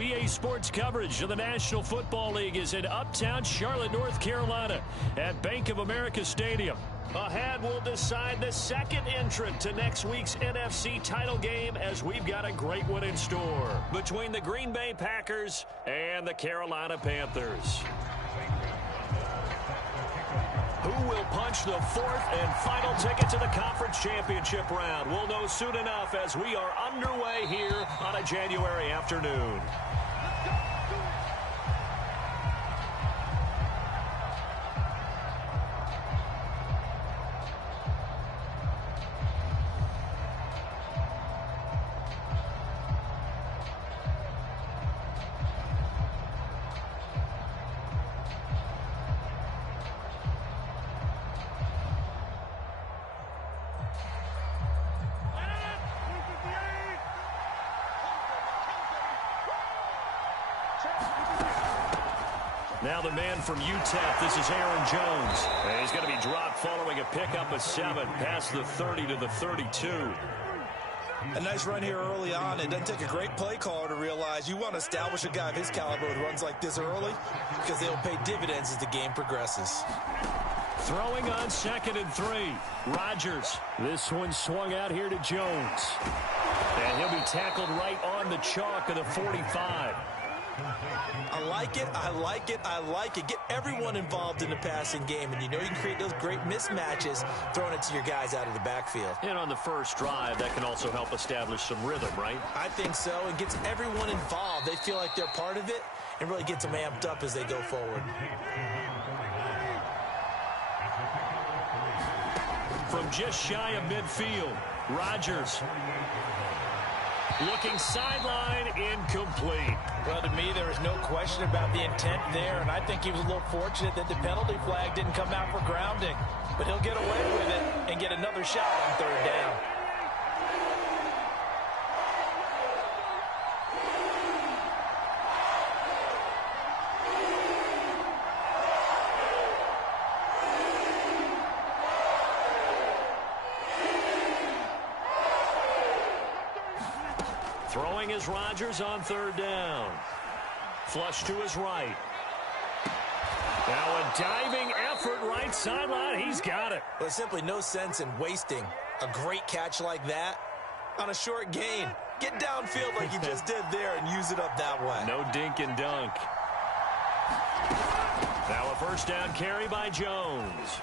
EA Sports coverage of the National Football League is in uptown Charlotte, North Carolina at Bank of America Stadium. Ahead, we'll decide the second entrant to next week's NFC title game as we've got a great one in store between the Green Bay Packers and the Carolina Panthers. Who will punch the fourth and final ticket to the conference championship round? We'll know soon enough as we are underway here on a January afternoon. Now the man from UTEP, this is Aaron Jones. And he's going to be dropped following a pickup of 7 past the 30 to the 32. A nice run here early on. It doesn't take a great play caller to realize you want to establish a guy of his caliber who runs like this early because they'll pay dividends as the game progresses. Throwing on 2nd and 3. Rodgers. This one swung out here to Jones. And he'll be tackled right on the chalk of the 45. I like it, I like it, I like it. Get everyone involved in the passing game, and you know you can create those great mismatches throwing it to your guys out of the backfield. And on the first drive, that can also help establish some rhythm, right? I think so. It gets everyone involved. They feel like they're part of it and really gets them amped up as they go forward. From just shy of midfield, Rodgers. Looking sideline, incomplete. Well, to me, there is no question about the intent there, and I think he was a little fortunate that the penalty flag didn't come out for grounding. But he'll get away with it and get another shot on 3rd down. Throwing is Rodgers on 3rd down. Flush to his right. Now a diving effort right sideline. He's got it. There's simply no sense in wasting a great catch like that on a short gain. Get downfield like you just did there and use it up that way. No dink and dunk. Now a 1st down carry by Jones.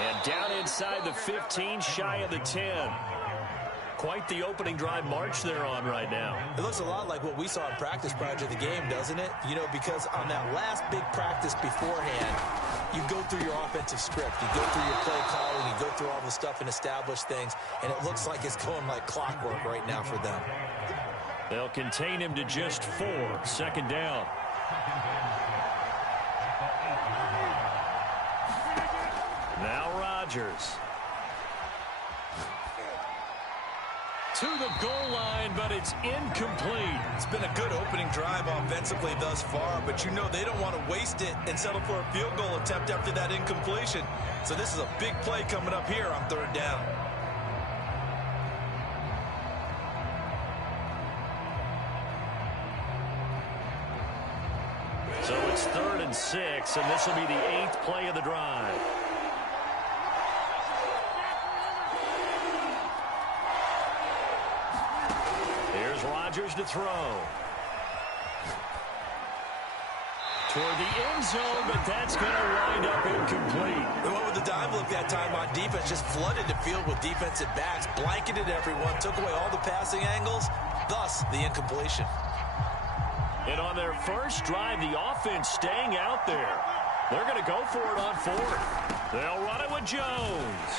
And down inside the 15, shy of the 10. Quite the opening drive march they're on right now. It looks a lot like what we saw in practice prior to the game, doesn't it? You know, because on that last big practice beforehand, you go through your offensive script. You go through your play calling. You go through all the stuff and establish things. And it looks like it's going like clockwork right now for them. They'll contain him to just 4. 2nd down. Now Rodgers. To the goal line, but it's incomplete. It's been a good opening drive offensively thus far, but you know they don't want to waste it and settle for a field goal attempt after that incompletion. So this is a big play coming up here on 3rd down. So it's 3rd and 6, and this will be the 8th play of the drive. Rodgers to throw. Toward the end zone, but that's going to wind up incomplete. And what with the dive look that time on defense, just flooded the field with defensive backs, blanketed everyone, took away all the passing angles, thus the incompletion. And on their first drive, the offense staying out there. They're going to go for it on 4th. They'll run it with Jones.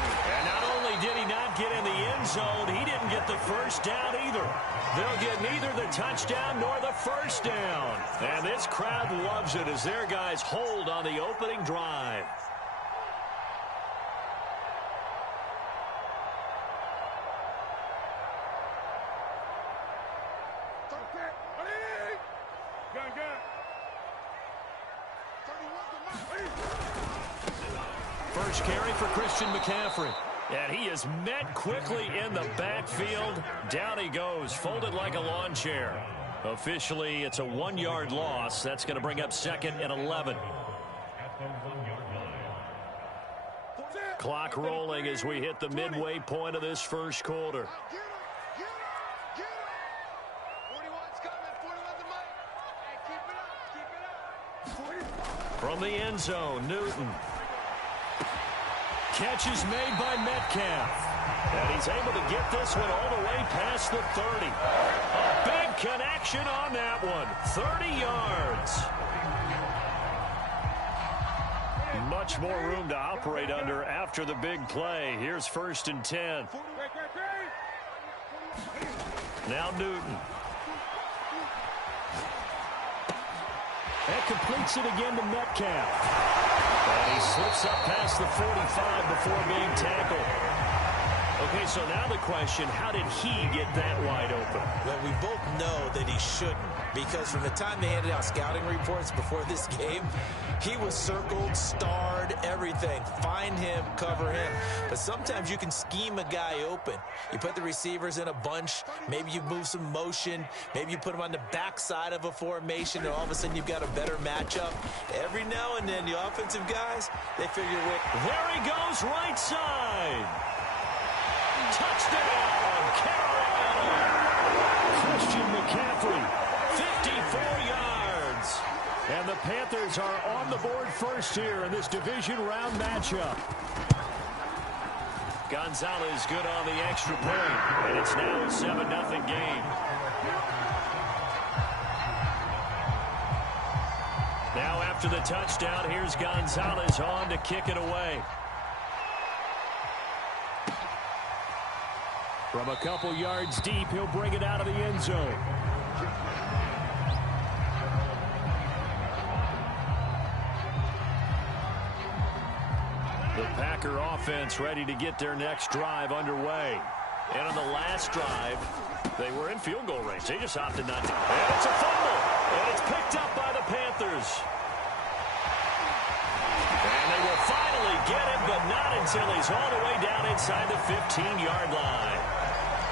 And not only did he not get in the end zone, he didn't get the 1st down either. They'll get neither the touchdown nor the 1st down. And this crowd loves it as their guys hold on the opening drive. First carry for Christian McCaffrey. And he is met quickly in the backfield. Down he goes, folded like a lawn chair. Officially, it's a 1-yard loss. That's going to bring up 2nd and 11. Clock rolling as we hit the midway point of this first quarter. From the end zone, Newton. Catch is made by Metcalf. And he's able to get this one all the way past the 30. A big connection on that one. 30 yards. Much more room to operate under after the big play. Here's 1st and 10. Now Newton. That completes it again to Metcalf. And he slips up past the 45 before being tackled. Okay, so now the question, how did he get that wide open? Well, we both know that he shouldn't, because from the time they handed out scouting reports before this game, he was circled, starred, everything. Find him, cover him. But sometimes you can scheme a guy open. You put the receivers in a bunch. Maybe you move some motion. Maybe you put them on the backside of a formation, and all of a sudden you've got a better matchup. Every now and then, the offensive guys, they figure it. There he goes, right side. Touchdown, Carolina. Christian McCaffrey, 54 yards. And the Panthers are on the board first here in this division round matchup. Gonzalez good on the extra point, and it's now a 7-0 game. Now after the touchdown, here's Gonzalez on to kick it away. From a couple yards deep, he'll bring it out of the end zone. The Packer offense ready to get their next drive underway. And on the last drive, they were in field goal range. They just opted not to. And it's a fumble. And it's picked up by the Panthers. And they will finally get him, but not until he's all the way down inside the 15-yard line.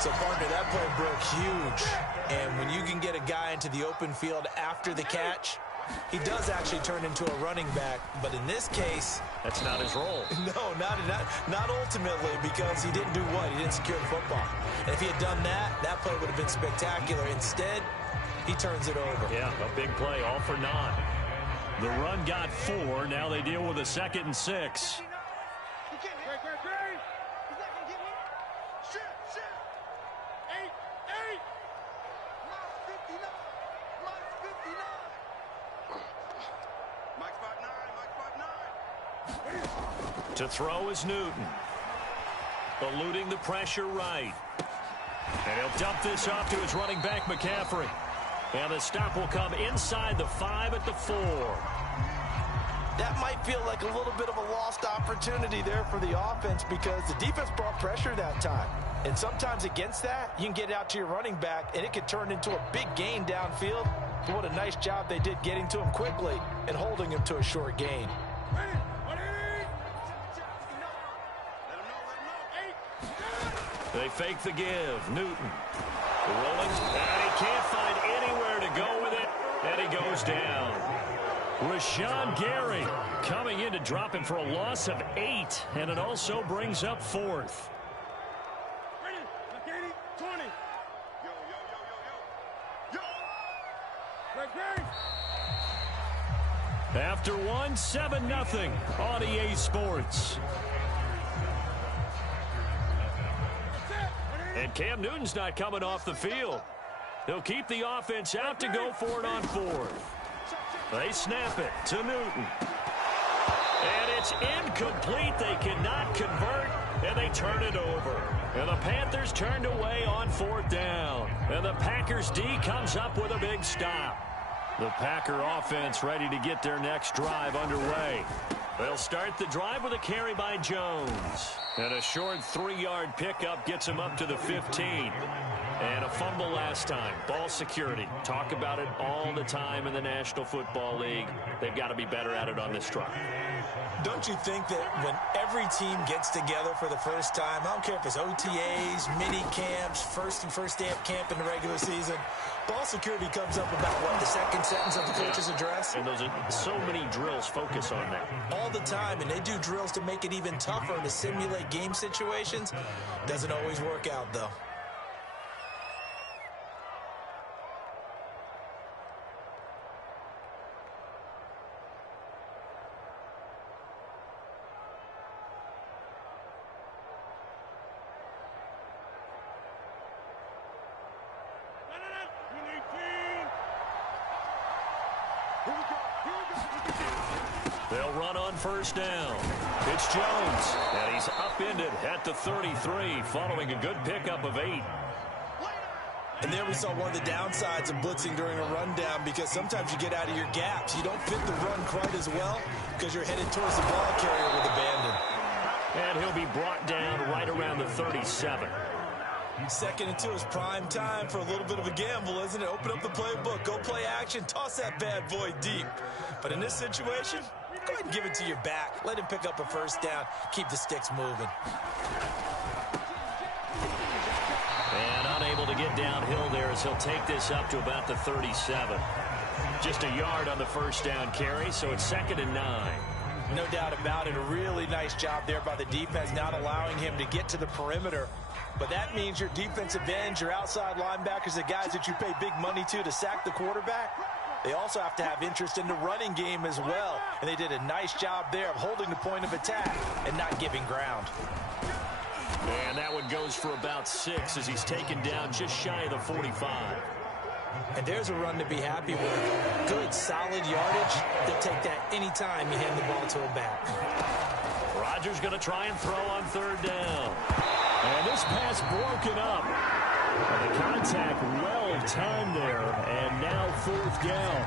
So, partner, that play broke huge. And when you can get a guy into the open field after the catch, he does actually turn into a running back. But in this case, that's not his role. No, not ultimately, because he didn't do what? He didn't secure the football. And if he had done that, that play would have been spectacular. Instead, he turns it over. Yeah, a big play, all for naught. The run got 4. Now they deal with a 2nd and 6. To throw is Newton. Eluding the pressure right. And he'll dump this off to his running back, McCaffrey. And the stop will come inside the 5 at the 4. That might feel like a little bit of a lost opportunity there for the offense, because the defense brought pressure that time. And sometimes against that, you can get out to your running back, and it could turn into a big gain downfield. But what a nice job they did getting to him quickly and holding him to a short gain. They fake the give. Newton rolling, and he can't find anywhere to go with it, and he goes down. Rashawn Gary coming in to drop him for a loss of 8, and it also brings up 4th. After 1, 7-0 on EA Sports. And Cam Newton's not coming off the field. He'll keep the offense out to go for it on 4th. They snap it to Newton. And it's incomplete. They cannot convert, and they turn it over. And the Panthers turned away on 4th down. And the Packers D comes up with a big stop. The Packer offense ready to get their next drive underway. They'll start the drive with a carry by Jones. And a short 3-yard pickup gets him up to the 15. And a fumble last time. Ball security. Talk about it all the time in the National Football League. They've got to be better at it on this drive. Don't you think that when every team gets together for the first time, I don't care if it's OTAs, mini camps, first day of camp in the regular season, ball security comes up about, what, the second sentence of the coach's address? And those are so many drills focus on that. All the time, and they do drills to make it even tougher to simulate game situations. Doesn't always work out, though. They'll run on first down. It's Jones, and he's upended at the 33, following a good pickup of 8. And there we saw one of the downsides of blitzing during a rundown, because sometimes you get out of your gaps. You don't fit the run quite as well because you're headed towards the ball carrier with abandon. And he'll be brought down right around the 37. 2nd and 2 is prime time for a little bit of a gamble, isn't it? Open up the playbook, go play action, toss that bad boy deep. But in this situation, go ahead and give it to your back. Let him pick up a first down. Keep the sticks moving. And unable to get downhill there as he'll take this up to about the 37. Just a yard on the first down carry, so it's 2nd and 9. No doubt about it. A really nice job there by the defense, not allowing him to get to the perimeter. But that means your defensive ends, your outside linebackers, the guys that you pay big money to sack the quarterback, they also have to have interest in the running game as well. And they did a nice job there of holding the point of attack and not giving ground. And that one goes for about 6 as he's taken down just shy of the 45. And there's a run to be happy with. Good, solid yardage. They'll take that anytime you hand the ball to a back. Rodgers going to try and throw on 3rd down. And this pass broken up. And the contact well timed there. And now 4th down.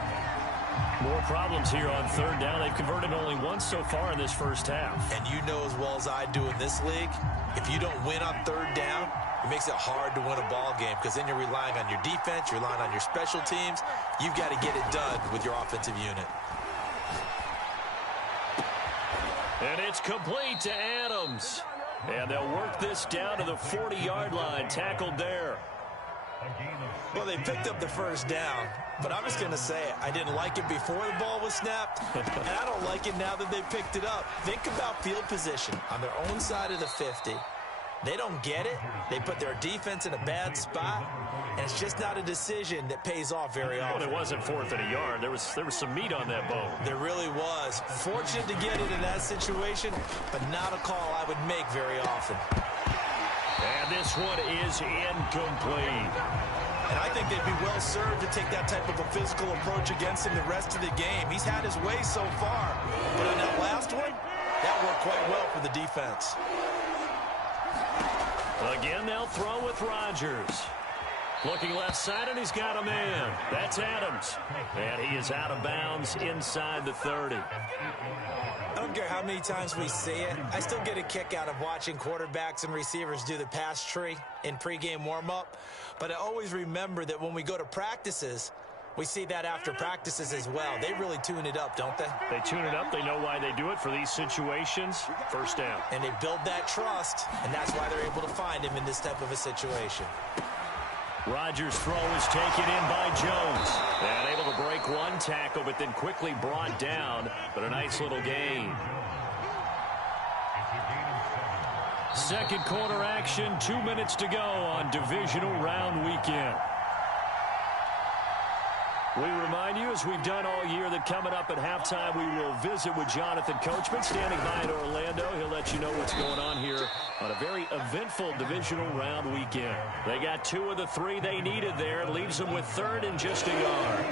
More problems here on 3rd down. They've converted only once so far in this first half. And you know as well as I do in this league, if you don't win on 3rd down, it makes it hard to win a ball game, because then you're relying on your defense, you're relying on your special teams. You've got to get it done with your offensive unit. And it's complete to Adams. And they'll work this down to the 40-yard line, tackled there. Well, they picked up the first down, but I'm just going to say it. I didn't like it before the ball was snapped, and I don't like it now that they picked it up. Think about field position on their own side of the 50. They don't get it. They put their defense in a bad spot, and it's just not a decision that pays off very often. Well, it wasn't 4th and a yard. There was some meat on that bone. There really was. Fortunate to get it in that situation, but not a call I would make very often. And this one is incomplete. And I think they'd be well served to take that type of a physical approach against him the rest of the game. He's had his way so far, but on that last one, that worked quite well for the defense. Again, they'll throw with Rodgers. Looking left side, and he's got a man. That's Adams. And he is out of bounds inside the 30. I don't care how many times we see it. I still get a kick out of watching quarterbacks and receivers do the pass tree in pregame warm-up. But I always remember that when we go to practices, we see that after practices as well. They really tune it up, don't they? They tune it up. They know why they do it for these situations. First down. And they build that trust, and that's why they're able to find him in this type of a situation. Rodgers' throw is taken in by Jones. And able to break one tackle, but then quickly brought down. But a nice little gain. Second quarter action, 2 minutes to go on divisional round weekend. We remind you, as we've done all year, that coming up at halftime, we will visit with Jonathan Coachman, standing by in Orlando. He'll let you know what's going on here on a very eventful divisional round weekend. They got 2 of the 3 they needed there. It leaves them with 3rd and just a yard.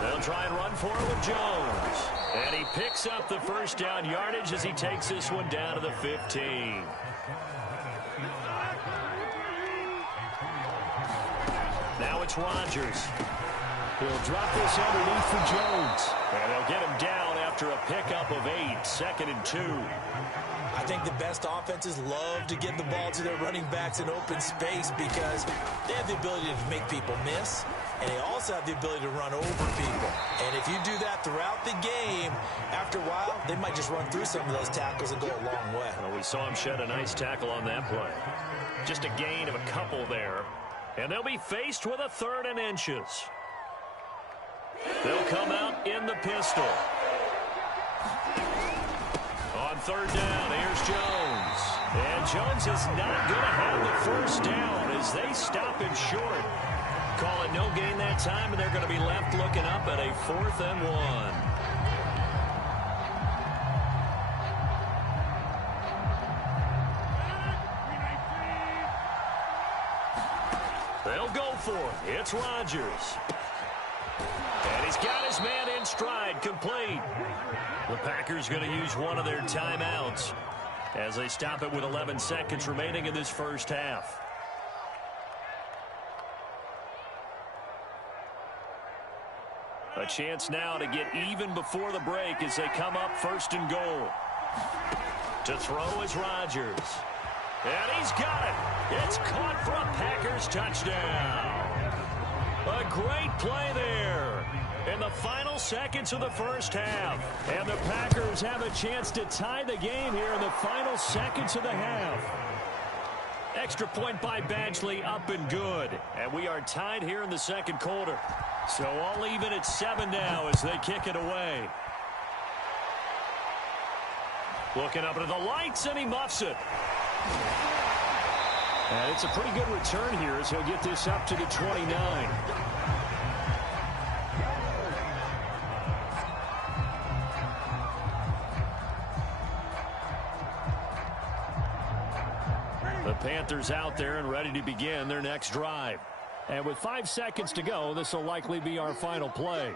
They'll try and run for it with Jones. And he picks up the first down yardage as he takes this one down to the 15. Now it's Rodgers. He'll drop this underneath for Jones. And they'll get him down after a pickup of 8, 2nd and 2. I think the best offenses love to get the ball to their running backs in open space because they have the ability to make people miss, and they also have the ability to run over people. And if you do that throughout the game, after a while, they might just run through some of those tackles and go a long way. Well, we saw him shed a nice tackle on that play. Just a gain of a couple there. And they'll be faced with a 3rd and inches. They'll come out in the pistol. On 3rd down, here's Jones. And Jones is not going to have the first down as they stop him short. Call it no gain that time, and they're going to be left looking up at a 4th and 1. They'll go for it. It's Rodgers. And he's got his man in stride, complete. The Packers going to use one of their timeouts as they stop it with 11 seconds remaining in this first half. A chance now to get even before the break as they come up 1st and goal. To throw is Rodgers. And he's got it. It's caught for a Packers touchdown. A great play there in the final seconds of the first half. And the Packers have a chance to tie the game here in the final seconds of the half. Extra point by Badgley, up and good. And we are tied here in the second quarter. So all even at 7 now as they kick it away. Looking up into the lights, and he muffs it. And it's a pretty good return here as he'll get this up to the 29. The Panthers out there and ready to begin their next drive. And with 5 seconds to go, this will likely be our final play.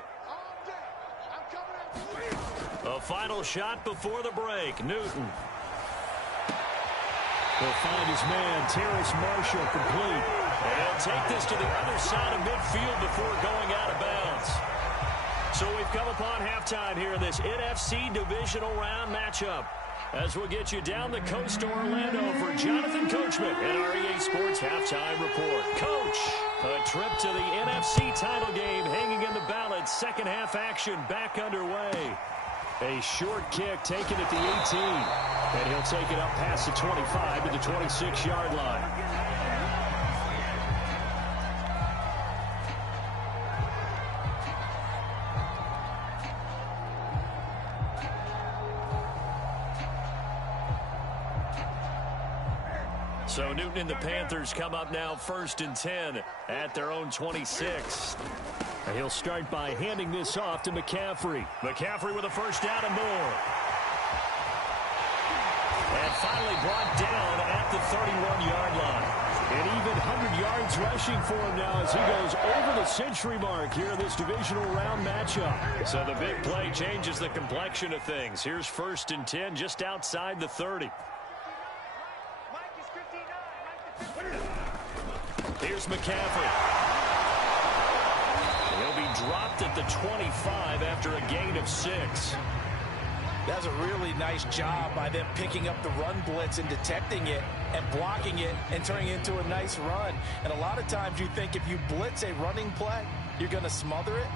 A final shot before the break. Newton. He'll find his man, Terrace Marshall, complete. And he'll take this to the other side of midfield before going out of bounds. So we've come upon halftime here in this NFC Divisional Round matchup. As we'll get you down the coast to Orlando for Jonathan Coachman and our EA Sports Halftime Report. Coach, a trip to the NFC title game hanging in the balance. Second half action back underway. A short kick taken at the 18. And he'll take it up past the 25 to the 26-yard line. So Newton and the Panthers come up now 1st and 10 at their own 26. And he'll start by handing this off to McCaffrey. McCaffrey with a first down and more. And finally brought down at the 31-yard line. And even 100 yards rushing for him now as he goes over the century mark here in this divisional round matchup. So the big play changes the complexion of things. Here's 1st and 10 just outside the 30. Here's McCaffrey. He'll be dropped at the 25 after a gain of 6. That's a really nice job by them picking up the run blitz and detecting it and blocking it and turning it into a nice run. And a lot of times you think if you blitz a running play, you're going to smother it.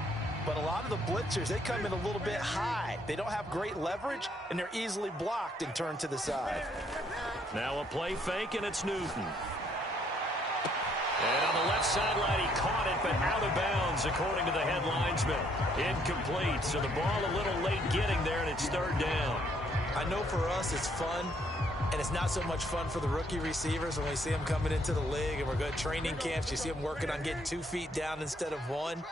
But a lot of the blitzers, they come in a little bit high. They don't have great leverage, and they're easily blocked and turned to the side. Now a play fake, and it's Newton. And on the left sideline, he caught it, but out of bounds, according to the head linesman. Incomplete, so the ball a little late getting there, and it's 3rd down. I know for us it's fun, and it's not so much fun for the rookie receivers when we see them coming into the league, and we're going to training camps. You see them working on getting 2 feet down instead of 1.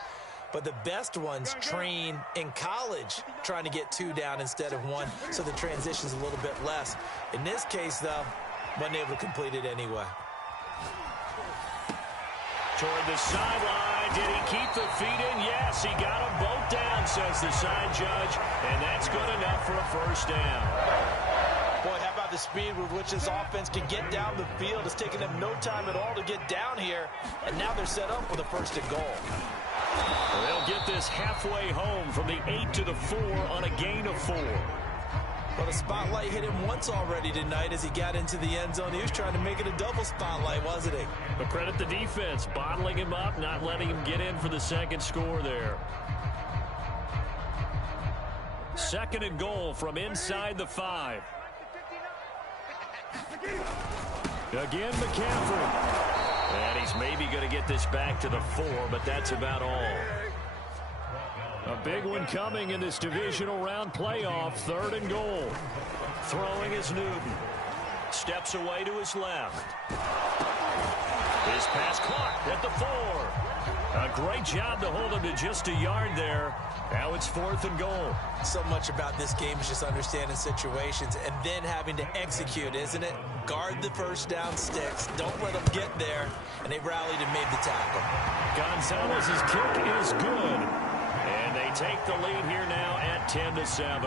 But the best ones train in college trying to get 2 down instead of 1, so the transition's a little bit less. In this case, though, wasn't able to complete it anyway. Toward the sideline, did he keep the feet in? Yes, he got them both down, says the side judge, and that's good enough for a first down. Boy, how about the speed with which this offense can get down the field? It's taken them no time at all to get down here, and now they're set up with a 1st and goal. They'll get this halfway home from the 8 to the 4 on a gain of 4. Well, the spotlight hit him once already tonight as he got into the end zone. He was trying to make it a double spotlight, wasn't he? But credit the defense, bottling him up, not letting him get in for the second score there. 2nd and goal from inside the 5. Again, McCaffrey. And he's maybe going to get this back to the 4, but that's about all. A big one coming in this divisional round playoff. 3rd and goal. Throwing is Newton. Steps away to his left. His pass caught at the 4. A great job to hold him to just a yard there. Now it's 4th and goal. So much about this game is just understanding situations and then having to execute, isn't it? Guard the first down sticks. Don't let them get there. And they rallied and made the tackle. Gonzalez's kick is good. And they take the lead here now at 10-7.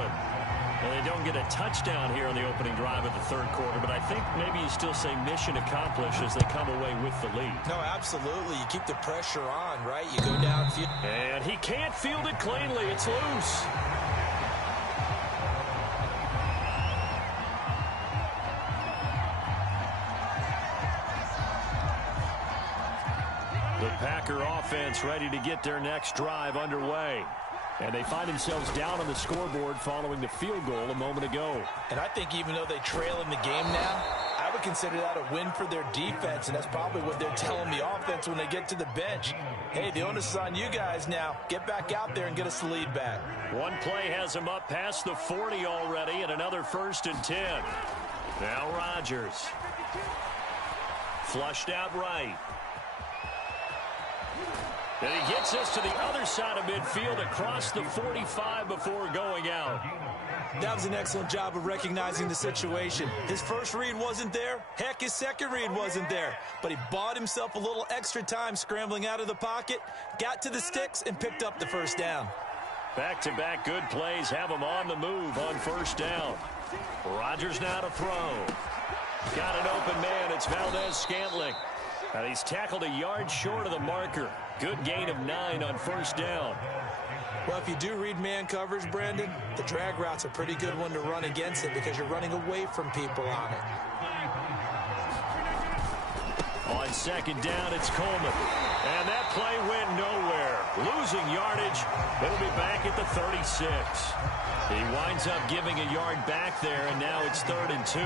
Well, they don't get a touchdown here on the opening drive of the 3rd quarter, but I think maybe you still say mission accomplished as they come away with the lead. No, absolutely. You keep the pressure on, right? You go downfield. And he can't field it cleanly. It's loose. The Packer offense ready to get their next drive underway. And they find themselves down on the scoreboard following the field goal a moment ago. And I think even though they trail in the game now, I would consider that a win for their defense, and that's probably what they're telling the offense when they get to the bench. Hey, the onus is on you guys now. Get back out there and get us the lead back. One play has them up past the 40 already, and another 1st and 10. Now Rodgers. Flushed out right. And he gets us to the other side of midfield across the 45 before going out. That was an excellent job of recognizing the situation. His first read wasn't there. Heck, his second read wasn't there. But he bought himself a little extra time scrambling out of the pocket, got to the sticks, and picked up the first down. Back-to-back good plays have him on the move on 1st down. Rodgers now to throw. Got an open man. It's Valdez-Scantling. And he's tackled a yard short of the marker. Good gain of 9 on 1st down. Well, if you do read man coverage, Brandon, the drag route's a pretty good one to run against it because you're running away from people on it. On 2nd down, it's Coleman. And that play went nowhere. Losing yardage. It'll be back at the 36. He winds up giving a yard back there, and now it's 3rd and 2.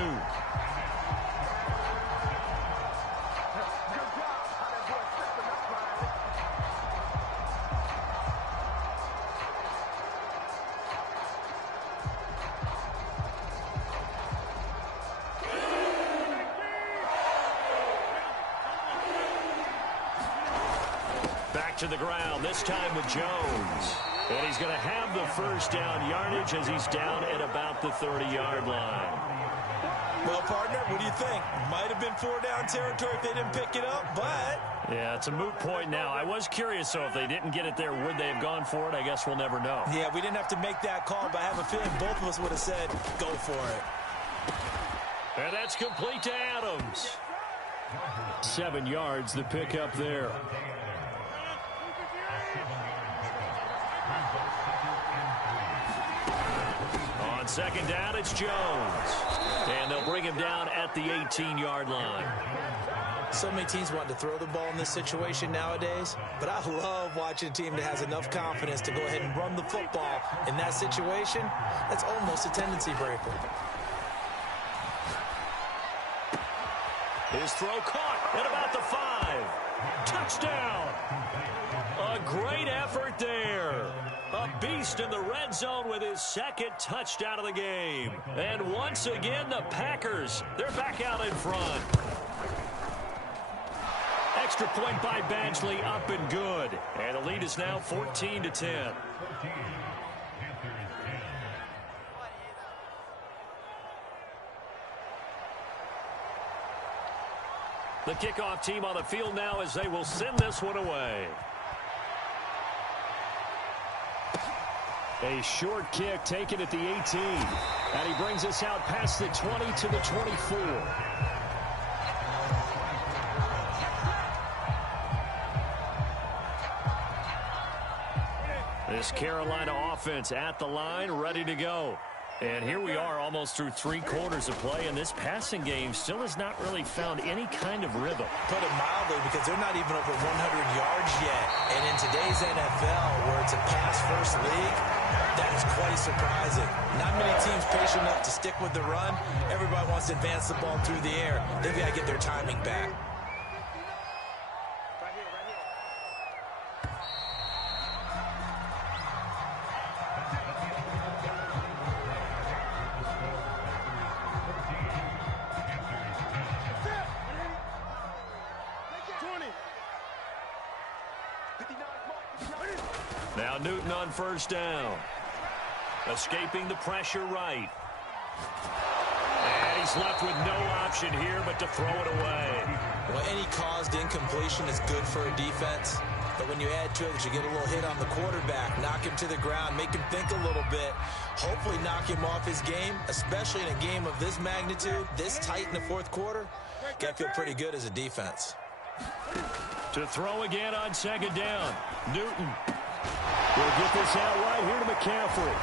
To the ground, this time with Jones. And he's going to have the 1st down yardage as he's down at about the 30-yard line. Well, partner, what do you think? Might have been 4-down territory if they didn't pick it up, but... Yeah, it's a moot point now. I was curious, so if they didn't get it there, would they have gone for it? I guess we'll never know. Yeah, we didn't have to make that call, but I have a feeling both of us would have said, go for it. And that's complete to Adams. 7 yards, the pickup there. On 2nd down, it's Jones. And they'll bring him down at the 18-yard line. So many teams want to throw the ball in this situation nowadays, but I love watching a team that has enough confidence to go ahead and run the football. In that situation, that's almost a tendency breaker. His throw caught at about the 5. Touchdown! A great effort there. A beast in the red zone with his 2nd touchdown of the game. And once again, the Packers, they're back out in front. Extra point by Badgley, up and good. And the lead is now 14-10. The kickoff team on the field now as they will send this one away. A short kick taken at the 18. And he brings us out past the 20 to the 24. This Carolina offense at the line, ready to go. And here we are almost through 3 quarters of play, and this passing game still has not really found any kind of rhythm. Put it mildly, because they're not even over 100 yards yet. And in today's NFL, where it's a pass-first league, that is quite surprising. Not many teams patient enough to stick with the run. Everybody wants to advance the ball through the air. They've got to get their timing back. Now Newton on first down. Escaping the pressure right. And he's left with no option here but to throw it away. Well, any caused incompletion is good for a defense. But when you add to it that you get a little hit on the quarterback, knock him to the ground, make him think a little bit, hopefully knock him off his game, especially in a game of this magnitude, this tight in the fourth quarter, got to feel pretty good as a defense. To throw again on second down. Newton will get this out right here to McCaffrey.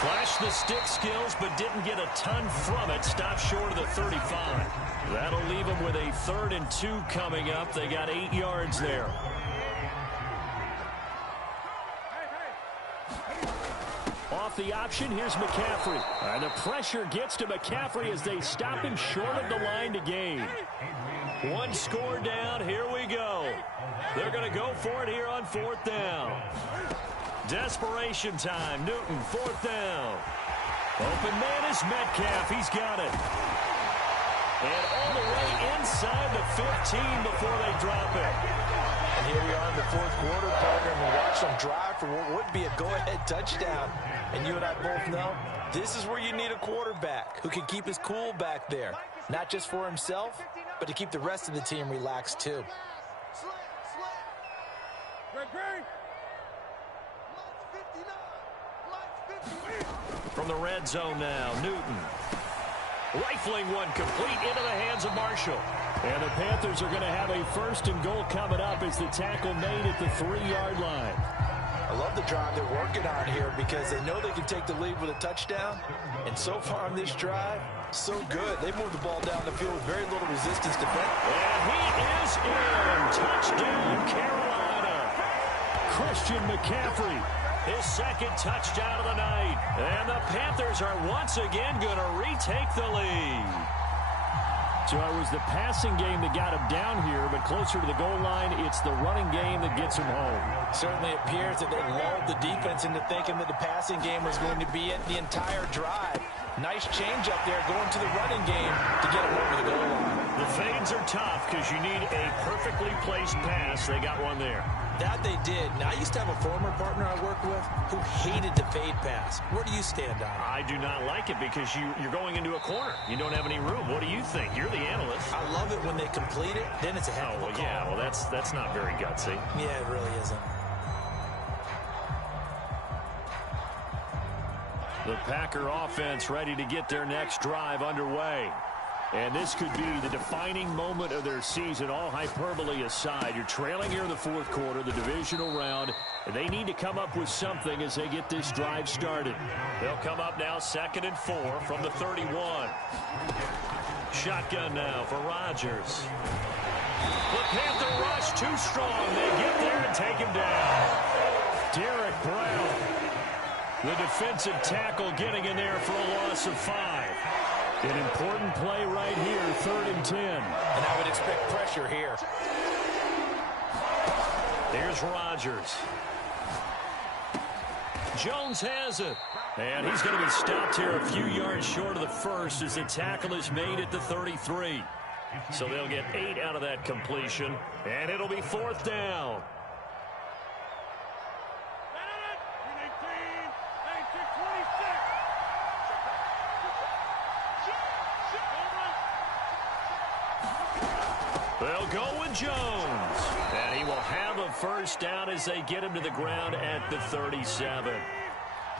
Flashed the stick skills, but didn't get a ton from it. Stopped short of the 35. That'll leave them with a 3rd and 2 coming up. They got 8 yards there. Off the option, here's McCaffrey. And the pressure gets to McCaffrey as they stop him short of the line to gain. 1 score down, here we go. They're going to go for it here on 4th down. Desperation time, Newton, 4th down. Open man is Metcalf, he's got it. And all the way inside the 15 before they drop it. And here we are in the fourth quarter, partner, and we watch them drive for what would be a go-ahead touchdown. And you and I both know this is where you need a quarterback who can keep his cool back there. Not just for himself, but to keep the rest of the team relaxed too. From the red zone now, Newton. Rifling one complete into the hands of Marshall. And the Panthers are going to have a 1st and goal coming up as the tackle made at the 3-yard line. I love the drive they're working on here because they know they can take the lead with a touchdown. And so far on this drive, so good. They moved the ball down the field with very little resistance defense. And he is in. Touchdown, Carolina. Christian McCaffrey. His 2nd touchdown of the night. And the Panthers are once again going to retake the lead. So it was the passing game that got him down here, but closer to the goal line, it's the running game that gets him home. Certainly appears that they lulled the defense into thinking that the passing game was going to be it the entire drive. Nice change up there going to the running game to get him over the goal line. The fades are tough because you need a perfectly placed pass. They got one there. That they did. Now, I used to have a former partner I worked with who hated the fade pass. Where do you stand on it? I do not like it because you're going into a corner. You don't have any room. What do you think? You're the analyst. I love it when they complete it. Then it's a heck of a call. Yeah, well, that's not very gutsy. Yeah, it really isn't. The Packer offense ready to get their next drive underway. And this could be the defining moment of their season, all hyperbole aside. You're trailing here in the fourth quarter, the divisional round, and they need to come up with something as they get this drive started. They'll come up now 2nd and 4 from the 31. Shotgun now for Rodgers. The Panther rush too strong. They get there and take him down. Derek Brown, the defensive tackle, getting in there for a loss of 5. An important play right here, 3rd and 10. And I would expect pressure here. Here's Rodgers. Jones has it. And he's going to be stopped here a few yards short of the 1st as the tackle is made at the 33. So they'll get 8 out of that completion, and it'll be 4th down. They'll go with Jones. And he will have a 1st down as they get him to the ground at the 37.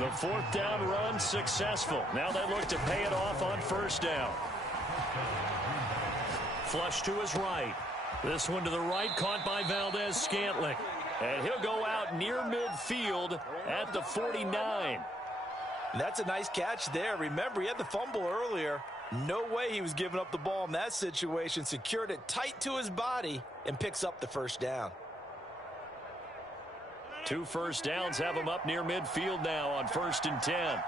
The 4th down run successful. Now they look to pay it off on 1st down. Flush to his right. This one to the right, caught by Valdez-Scantling. And he'll go out near midfield at the 49. That's a nice catch there. Remember, he had the fumble earlier. No way he was giving up the ball in that situation. Secured it tight to his body and picks up the first down. 2 first downs have him up near midfield now on 1st and 10.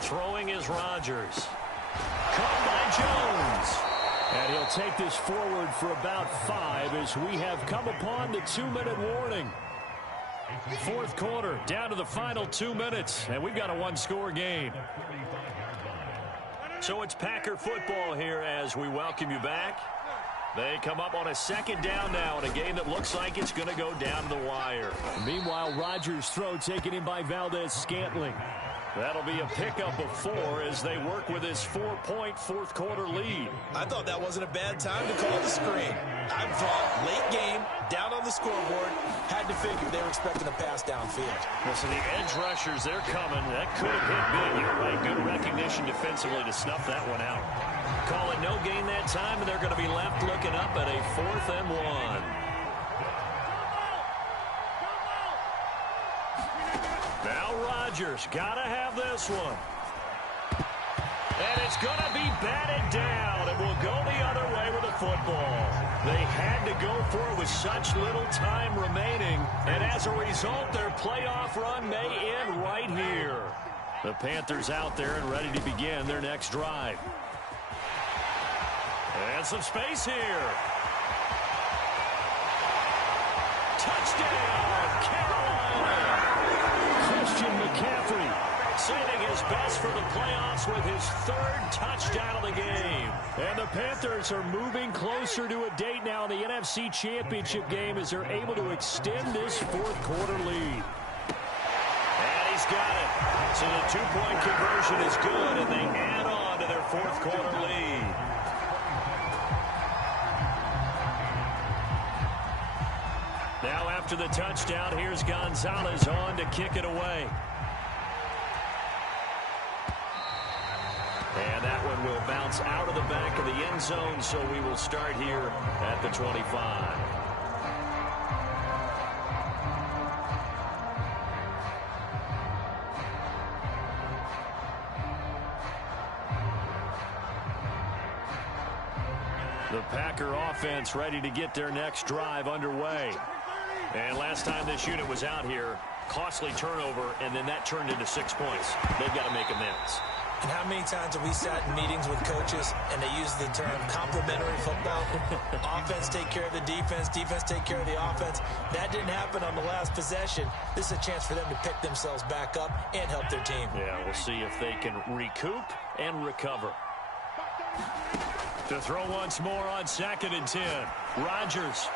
Throwing is Rodgers. Caught by Jones. And he'll take this forward for about 5 as we have come upon the 2-minute warning. 4th quarter, down to the final 2 minutes, and we've got a 1-score game. So it's Packer football here as we welcome you back. They come up on a 2nd down now in a game that looks like it's going to go down the wire. Meanwhile, Rodgers' throw taken in by Valdez-Scantling. That'll be a pickup of 4 as they work with his 4-point 4th quarter lead. I thought that wasn't a bad time to call the screen. I thought late game, down on the scoreboard, had to figure they were expecting a pass downfield. So the edge rushers, they're coming. That could have hit big. You're right. Good recognition defensively to snuff that one out. Call it no gain that time, and they're going to be left looking up at a 4th and 1. Now Rodgers got to have this one. And it's going to be batted down, and will go the other way with the football. They had to go for it with such little time remaining, and as a result, their playoff run may end right here. The Panthers out there and ready to begin their next drive. And some space here. Touchdown, Carolina! Christian McCaffrey saving his best for the playoffs with his 3rd touchdown of the game. And the Panthers are moving closer to a date now in the NFC Championship game as they're able to extend this 4th quarter lead. And he's got it. So the 2-point conversion is good, and they add on to their 4th quarter lead. Now after the touchdown, here's Gonzalez on to kick it away. And that one will bounce out of the back of the end zone, so we will start here at the 25. The Packer offense ready to get their next drive underway. And last time this unit was out here, costly turnover, and then that turned into 6 points. They've got to make amends. And how many times have we sat in meetings with coaches and they use the term complementary football? Offense take care of the defense, defense take care of the offense. That didn't happen on the last possession. This is a chance for them to pick themselves back up and help their team. Yeah, we'll see if they can recoup and recover. To throw once more on 2nd and 10. Rodgers.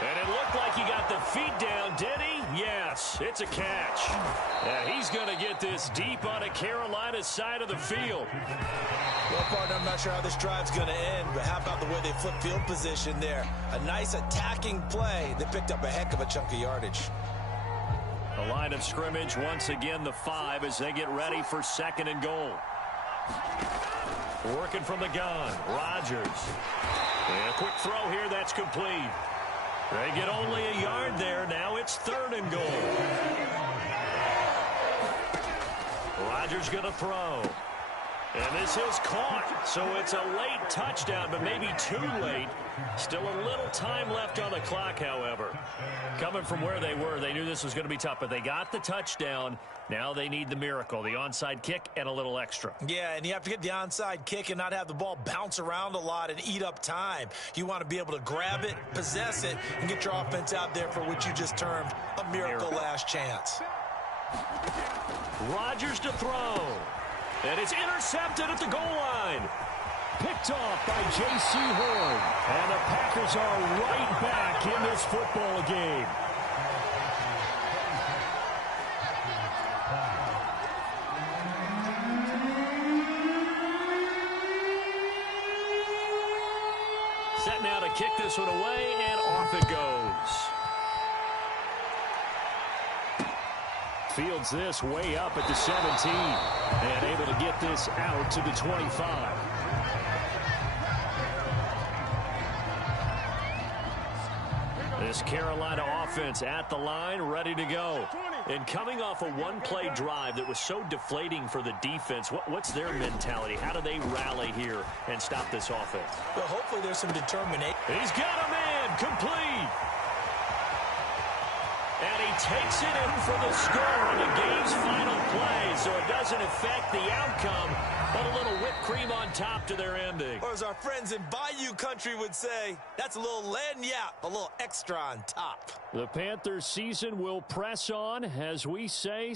And it looked like he got the feet down, did he? Yes, it's a catch. And he's going to get this deep on a Carolina side of the field. Well, partner, I'm not sure how this drive's going to end, but how about the way they flip field position there? A nice attacking play that picked up a heck of a chunk of yardage. The line of scrimmage, once again, the 5 as they get ready for 2nd and goal. Working from the gun, Rodgers. And a quick throw here, that's complete. They get only a yard there. Now it's 3rd and goal. Rodgers going to throw. And this is caught. So it's a late touchdown, but maybe too late. Still a little time left on the clock, however. Coming from where they were, they knew this was going to be tough, but they got the touchdown. Now they need the miracle, the onside kick and a little extra. Yeah, and you have to get the onside kick and not have the ball bounce around a lot and eat up time. You want to be able to grab it, possess it, and get your offense out there for what you just termed a miracle last chance. Rodgers to throw. And it's intercepted at the goal line. Picked off by J.C. Horn. And the Packers are right back in this football game. Set now to kick this one away, and off it goes. Fields this way up at the 17. And able to get this out to the 25. This Carolina offense at the line, ready to go. And coming off a one-play drive that was so deflating for the defense, what's their mentality? How do they rally here and stop this offense? Well, hopefully there's some determination. He's got a man complete. And he takes it in for the score on the game's final play, so it doesn't affect the outcome, but a little whipped cream on top to their ending. Or as our friends in Bayou country would say, that's a little lagniappe, a little extra on top. The Panthers season will press on, as we say.